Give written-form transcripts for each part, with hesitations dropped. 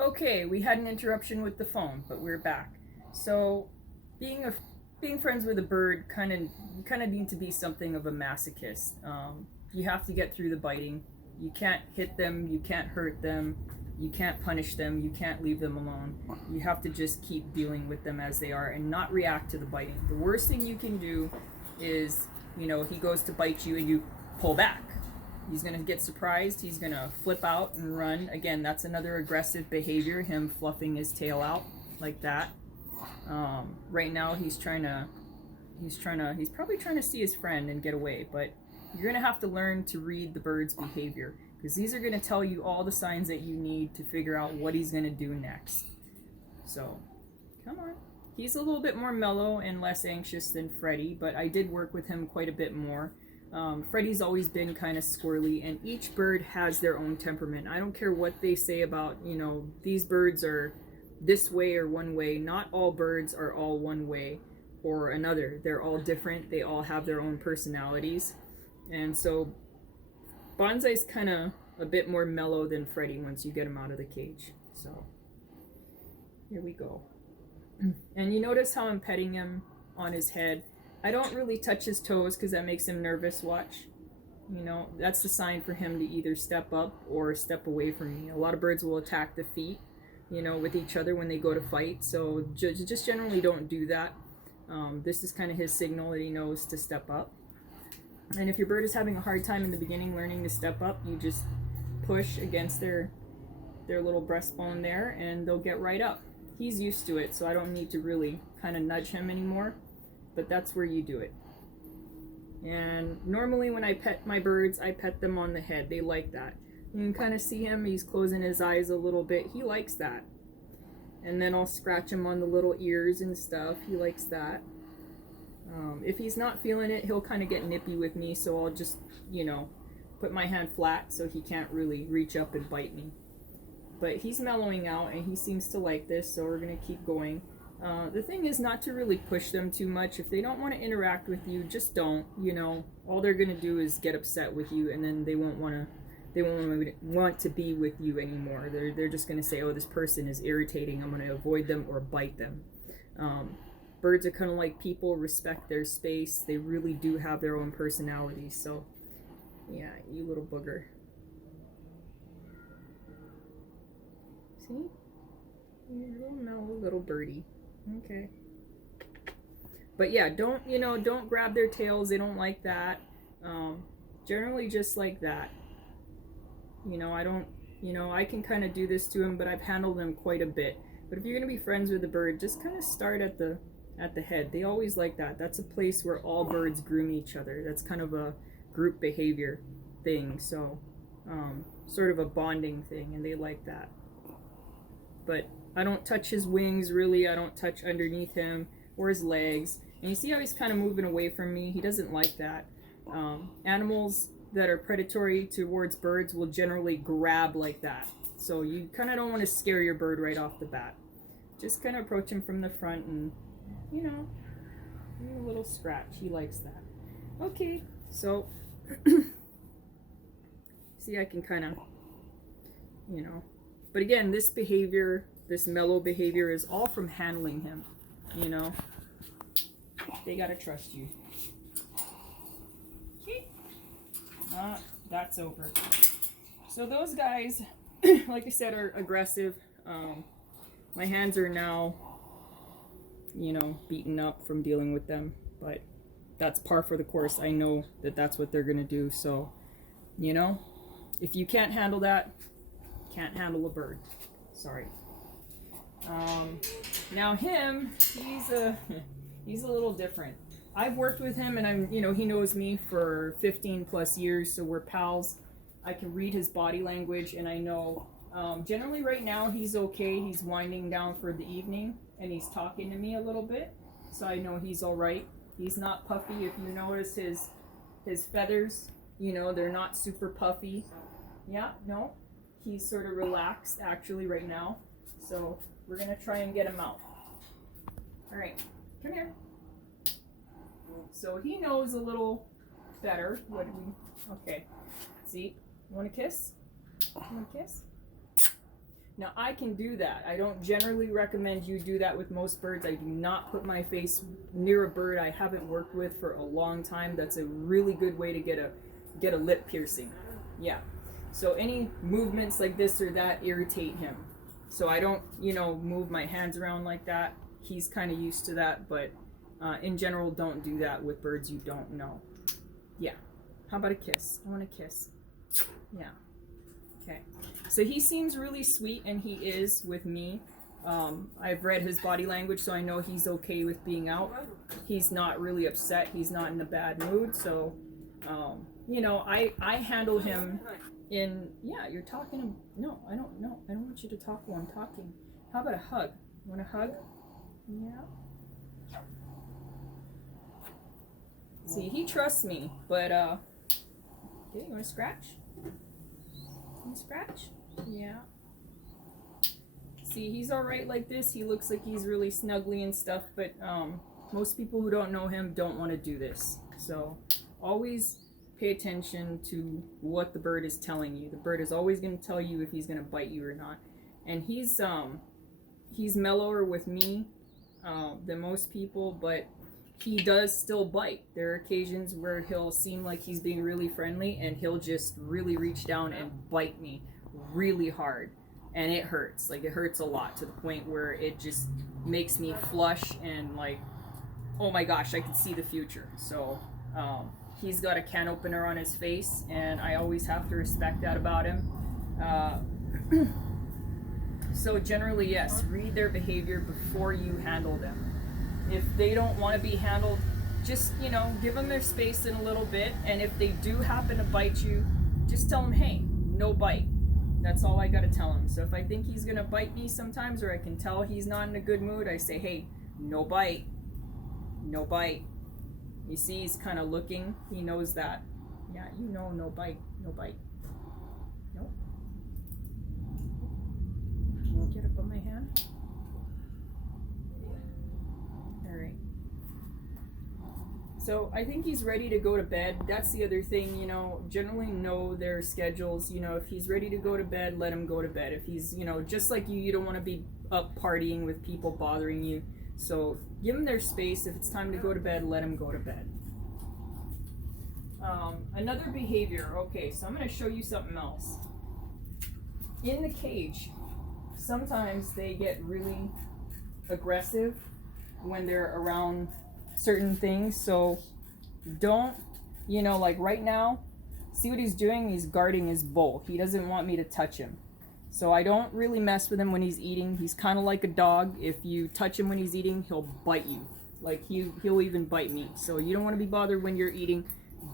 Okay, we had an interruption with the phone, but we're back. So, being a being friends with a bird kind of need to be something of a masochist. You have to get through the biting. You can't hit them. You can't hurt them. You can't punish them. You can't leave them alone. You have to just keep dealing with them as they are and not react to the biting. The worst thing you can do is, he goes to bite you and you pull back. He's going to get surprised. He's going to flip out and run. Again, that's another aggressive behavior, him fluffing his tail out like that. Right now he's probably trying to see his friend and get away, but you're going to have to learn to read the bird's behavior because these are going to tell you all the signs that you need to figure out what he's going to do next. So, come on. He's a little bit more mellow and less anxious than Freddie, but I did work with him quite a bit more. Freddie's always been kind of squirrely, and each bird has their own temperament. I don't care what they say about, these birds are this way or one way. Not all birds are all one way or another. They're all different. They all have their own personalities. And so Bonsai's kind of a bit more mellow than Freddie once you get him out of the cage. So here we go. And you notice how I'm petting him on his head. I don't really touch his toes because that makes him nervous. Watch. That's the sign for him to either step up or step away from me. A lot of birds will attack the feet, with each other when they go to fight. So just generally don't do that. This is kind of his signal that he knows to step up. And if your bird is having a hard time in the beginning learning to step up, you just push against their little breastbone there and they'll get right up. He's used to it, so I don't need to really kind of nudge him anymore. But that's where you do it. And normally when I pet my birds, I pet them on the head. They like that. You can kind of see him, he's closing his eyes a little bit. He likes that. And then I'll scratch him on the little ears and stuff. He likes that. If he's not feeling it, he'll kind of get nippy with me, so I'll just, put my hand flat so he can't really reach up and bite me. But he's mellowing out and he seems to like this, so we're going to keep going. The thing is not to really push them too much. If they don't want to interact with you, just don't. All they're going to do is get upset with you, and then they won't want to be with you anymore. They're just going to say, oh, this person is irritating, I'm going to avoid them or bite them. Birds are kind of like people, respect their space. They really do have their own personalities. So yeah, you little booger. See? You're a little mellow little birdie. Okay. But yeah, don't grab their tails. They don't like that. Generally just like that. I can kind of do this to him, but I've handled him quite a bit. But if you're going to be friends with a bird, just kind of start at the head. They always like that. That's a place where all birds groom each other. That's kind of a group behavior thing. So, sort of a bonding thing, and they like that. But I don't touch his wings, really. I don't touch underneath him or his legs. And you see how he's kind of moving away from me? He doesn't like that. Animals that are predatory towards birds will generally grab like that. So you kind of don't want to scare your bird right off the bat. Just kind of approach him from the front and, a little scratch. He likes that. Okay, so, see, I can kind of, But again, this behavior, this mellow behavior is all from handling him, They gotta trust you. Okay. That's over. So those guys, like I said, are aggressive. My hands are now, beaten up from dealing with them. But that's par for the course. I know that that's what they're gonna do. So, if you can't handle that, can't handle a bird. Sorry. Now him, he's a little different. I've worked with him, and he knows me for 15 plus years, so we're pals. I can read his body language, and I know, generally right now he's okay. He's winding down for the evening, and he's talking to me a little bit, so I know he's all right. He's not puffy. If you notice his feathers, they're not super puffy. Yeah, no, he's sort of relaxed actually right now. So we're gonna try and get him out. All right, come here. So he knows a little better. Okay. See, you want a kiss? You want a kiss? Now, I can do that. I don't generally recommend you do that with most birds. I do not put my face near a bird I haven't worked with for a long time. That's a really good way to get a lip piercing. Yeah. So any movements like this or that irritate him. So I don't, move my hands around like that. He's kind of used to that, but in general, don't do that with birds you don't know. Yeah. How about a kiss? I want a kiss. Yeah. Okay. So he seems really sweet, and he is with me. I've read his body language, so I know he's okay with being out. He's not really upset. He's not in a bad mood. So, I handle him in, you're talking. No, I don't know. I don't want you to talk while I'm talking. How about a hug? You want a hug? Yeah. See, he trusts me, but, okay, you want to scratch? Scratch? Yeah. See, he's alright like this. He looks like he's really snuggly and stuff, but most people who don't know him don't want to do this. So always pay attention to what the bird is telling you. The bird is always going to tell you if he's going to bite you or not. And he's mellower with me than most people, but he does still bite. There are occasions where he'll seem like he's being really friendly, and he'll just really reach down and bite me really hard. And it hurts. Like, it hurts a lot, to the point where it just makes me flush and like, oh my gosh, I can see the future. So he's got a can opener on his face, and I always have to respect that about him. So generally, yes, read their behavior before you handle them. If they don't want to be handled, just, give them their space in a little bit. And if they do happen to bite you, just tell them, hey, no bite. That's all I got to tell him. So if I think he's going to bite me sometimes, or I can tell he's not in a good mood, I say, hey, no bite. No bite. You see, he's kind of looking. He knows that. Yeah, no bite. No bite. Nope. Get up on my hand. Alright. So I think he's ready to go to bed. That's the other thing, generally know their schedules. If he's ready to go to bed, let him go to bed. If he's, just like you don't want to be up partying with people bothering you. So give them their space. If it's time to go to bed, let him go to bed. Another behavior. Okay, so I'm going to show you something else. In the cage, sometimes they get really aggressive when they're around certain things. So don't, like right now, see what he's doing? He's guarding his bowl. He doesn't want me to touch him. So I don't really mess with him when he's eating. He's kind of like a dog. If you touch him when he's eating, he'll bite you. Like he'll even bite me. So you don't want to be bothered when you're eating.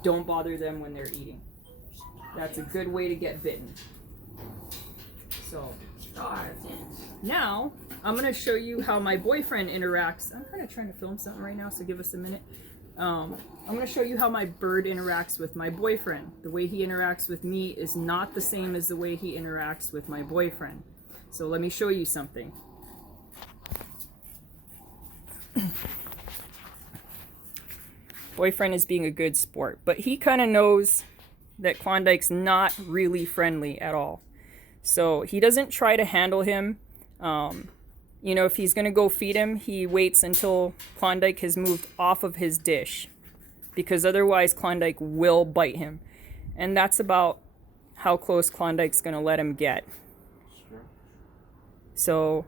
Don't bother them when they're eating. That's a good way to get bitten. So now I'm going to show you how my boyfriend interacts. I'm kind of trying to film something right now, so give us a minute. I'm going to show you how my bird interacts with my boyfriend. The way he interacts with me is not the same as the way he interacts with my boyfriend. So let me show you something. Boyfriend is being a good sport, but he kind of knows that Klondike's not really friendly at all. So he doesn't try to handle him. If he's going to go feed him, he waits until Klondike has moved off of his dish, because otherwise Klondike will bite him. And that's about how close Klondike's going to let him get. So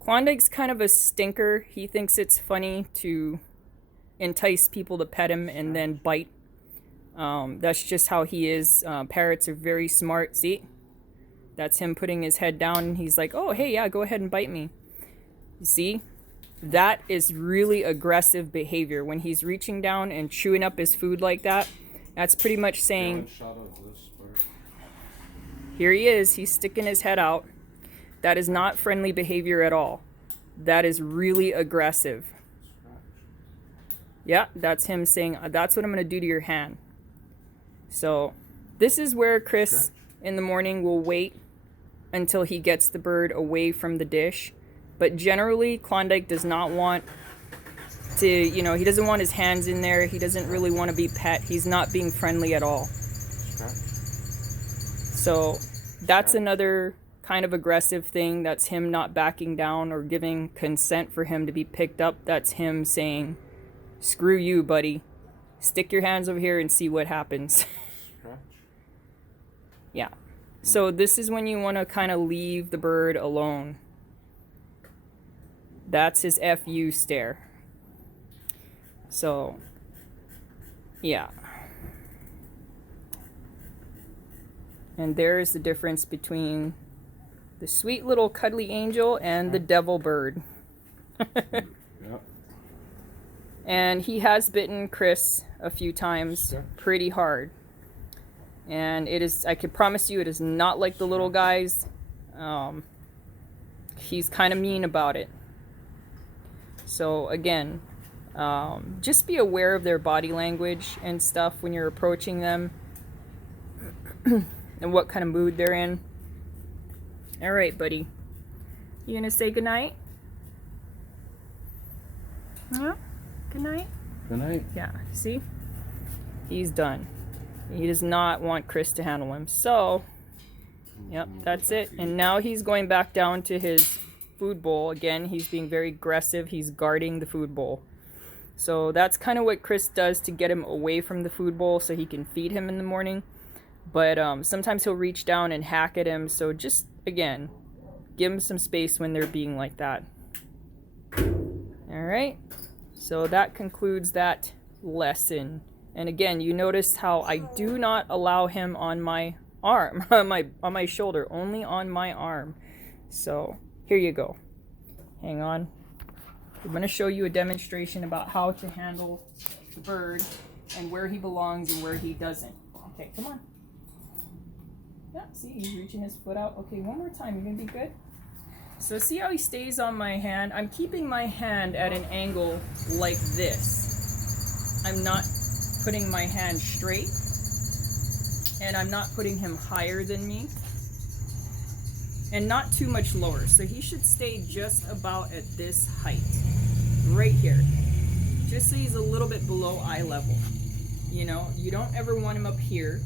Klondike's kind of a stinker. He thinks it's funny to entice people to pet him and then bite. That's just how he is. Parrots are very smart. See? That's him putting his head down, and he's like, oh, hey, yeah, go ahead and bite me. You see? That is really aggressive behavior. When he's reaching down and chewing up his food like that, that's pretty much saying, here he is, he's sticking his head out. That is not friendly behavior at all. That is really aggressive. Yeah, that's him saying, that's what I'm going to do to your hand. So this is where Chris in the morning will wait until he gets the bird away from the dish. But generally, Klondike does not want to, he doesn't want his hands in there. He doesn't really want to be pet. He's not being friendly at all. So that's another kind of aggressive thing, that's him not backing down or giving consent for him to be picked up. That's him saying, screw you, buddy. Stick your hands over here and see what happens. Yeah. So this is when you want to kind of leave the bird alone. That's his FU stare. So, yeah. And there's the difference between the sweet little cuddly angel and the devil bird. Yep. And he has bitten Chris a few times pretty hard. And it is, I can promise you, it is not like the little guys. He's kind of mean about it. So again, just be aware of their body language and stuff when you're approaching them. And what kind of mood they're in. All right, buddy. You gonna say goodnight? Yeah? Good night? Good night. Yeah, see? He's done. He does not want Chris to handle him. So, yep, that's it. And now he's going back down to his food bowl. Again, he's being very aggressive. He's guarding the food bowl. So that's kind of what Chris does to get him away from the food bowl so he can feed him in the morning. But sometimes he'll reach down and hack at him. So just, again, give him some space when they're being like that. All right. So that concludes that lesson. And again, you notice how I do not allow him on my arm, on my shoulder, only on my arm. So here you go. Hang on. I'm going to show you a demonstration about how to handle the bird and where he belongs and where he doesn't. Okay, come on. Yeah, see, he's reaching his foot out. Okay, one more time. You're going to be good? So see how he stays on my hand? I'm keeping my hand at an angle like this. I'm not putting my hand straight. And I'm not putting him higher than me. And not too much lower. So he should stay just about at this height. Right here. Just so he's a little bit below eye level. You know, you don't ever want him up here.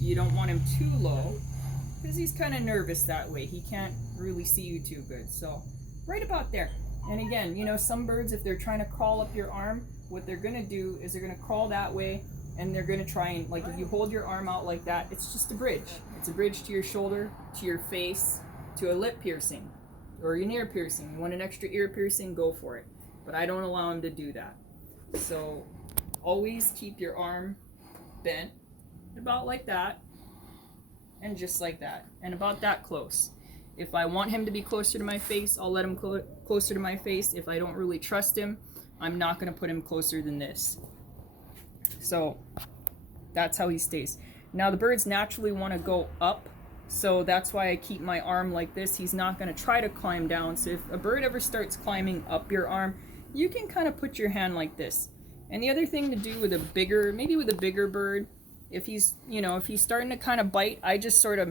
You don't want him too low, because he's kind of nervous that way. He can't really see you too good. So right about there. And again, you know, some birds, if they're trying to crawl up your arm, what they're going to do is they're going to crawl that way, and they're going to try and, like, if you hold your arm out like that, it's just a bridge. It's a bridge to your shoulder, to your face, to a lip piercing, or an ear piercing. You want an extra ear piercing, go for it. But I don't allow him to do that. So always keep your arm bent about like that, and just like that, and about that close. If I want him to be closer to my face, I'll let him closer to my face. If I don't really trust him, I'm not going to put him closer than this. So that's how he stays. Now the birds naturally want to go up, so that's why I keep my arm like this. He's not going to try to climb down. So if a bird ever starts climbing up your arm, you can kind of put your hand like this. And the other thing to do with a bigger, maybe with a bigger bird, if he's, you know, if he's starting to kind of bite, I just sort of,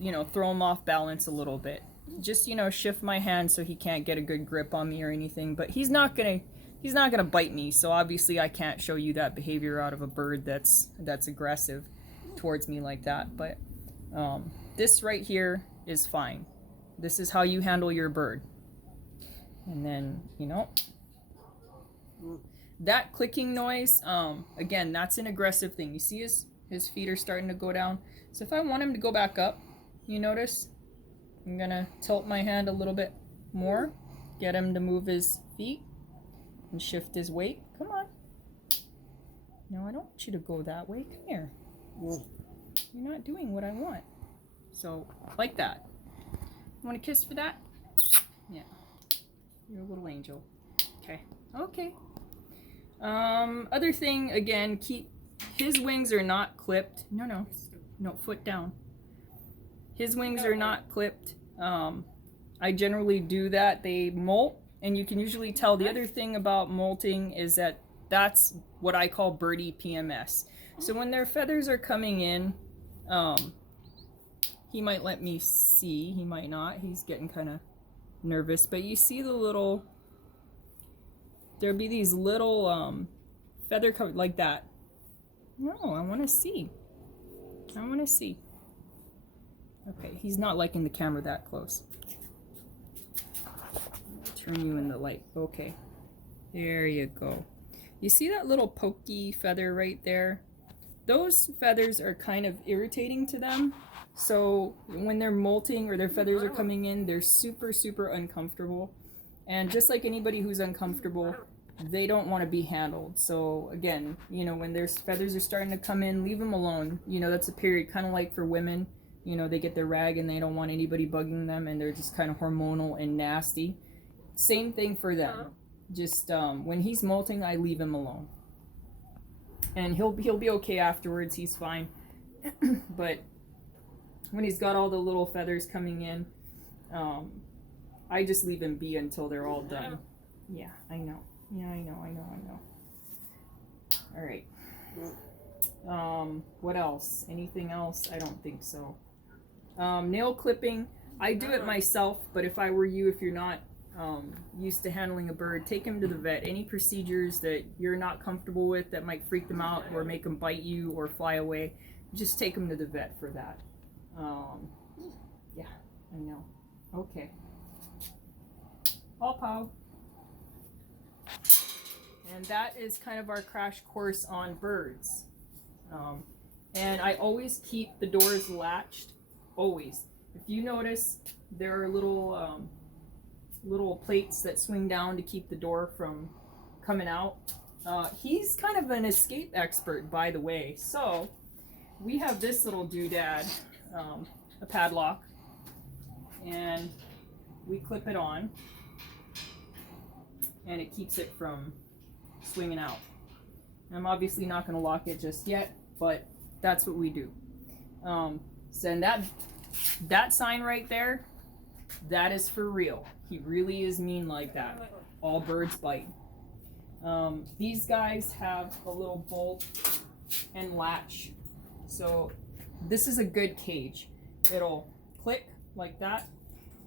you know, throw him off balance a little bit. Just, you know, shift my hand so he can't get a good grip on me or anything. But he's not gonna bite me. So obviously I can't show you that behavior out of a bird that's aggressive towards me like that. But this right here is fine. This is how you handle your bird. And then, you know, that clicking noise, again, that's an aggressive thing. You see his feet are starting to go down. So if I want him to go back up, you notice, I'm gonna tilt my hand a little bit more, get him to move his feet and shift his weight. Come on. No, I don't want you to go that way. Come here. You're not doing what I want. So, like that. You want a kiss for that? Yeah. You're a little angel. Okay. Okay. Other thing, again, his wings are not clipped. No, foot down. His wings are not clipped. I generally do that. They molt, and you can usually tell. The other thing about molting is that that's what I call birdie PMS. So when their feathers are coming in, he might let me see. He might not. He's getting kind of nervous. But you see the little... There'll be these little feather covered like that. No, I want to see. I want to see. Okay, he's not liking the camera that close. Turn you in the light. Okay. There you go. You see that little pokey feather right there? Those feathers are kind of irritating to them. So when they're molting or their feathers are coming in, they're super, super uncomfortable. And just like anybody who's uncomfortable, they don't want to be handled. So again, you know, when their feathers are starting to come in, leave them alone. You know, that's a period, kind of like for women. You know, they get their rag and they don't want anybody bugging them, and they're just kind of hormonal and nasty. Same thing for them. Just when he's molting, I leave him alone, and he'll be okay afterwards. He's fine. But when he's got all the little feathers coming in, I just leave him be until they're all done. Yeah, I know. Yeah, I know. All right. What else? Anything else? I don't think so. Nail clipping. I do it myself, but if I were you, if you're not used to handling a bird, take him to the vet. Any procedures that you're not comfortable with that might freak them out or make them bite you or fly away, just take them to the vet for that. Yeah, I know. Okay. All pow. And that is kind of our crash course on birds. And I always keep the doors latched, always. If you notice, there are little little plates that swing down to keep the door from coming out. He's kind of an escape expert, by the way. So we have this little doodad, a padlock, and we clip it on, and it keeps it from swinging out. I'm obviously not going to lock it just yet, but that's what we do. So and that sign right there, that is for real. He really is mean like that. All birds bite. These guys have a little bolt and latch. So this is a good cage. It'll click like that,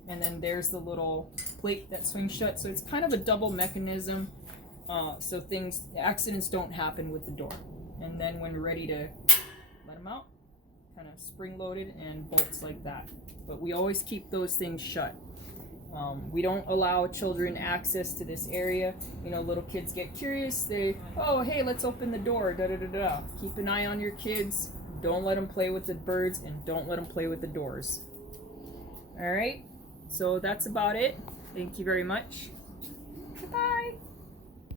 and then there's the little plate that swings shut. So it's kind of a double mechanism, so accidents don't happen with the door. And then when we're ready to let them out, kind of spring loaded and bolts like that. But we always keep those things shut. We don't allow children access to this area. You know, little kids get curious. Oh, hey, let's open the door. Da da da da. Keep an eye on your kids. Don't let them play with the birds, and don't let them play with the doors. All right. So that's about it. Thank you very much. Goodbye.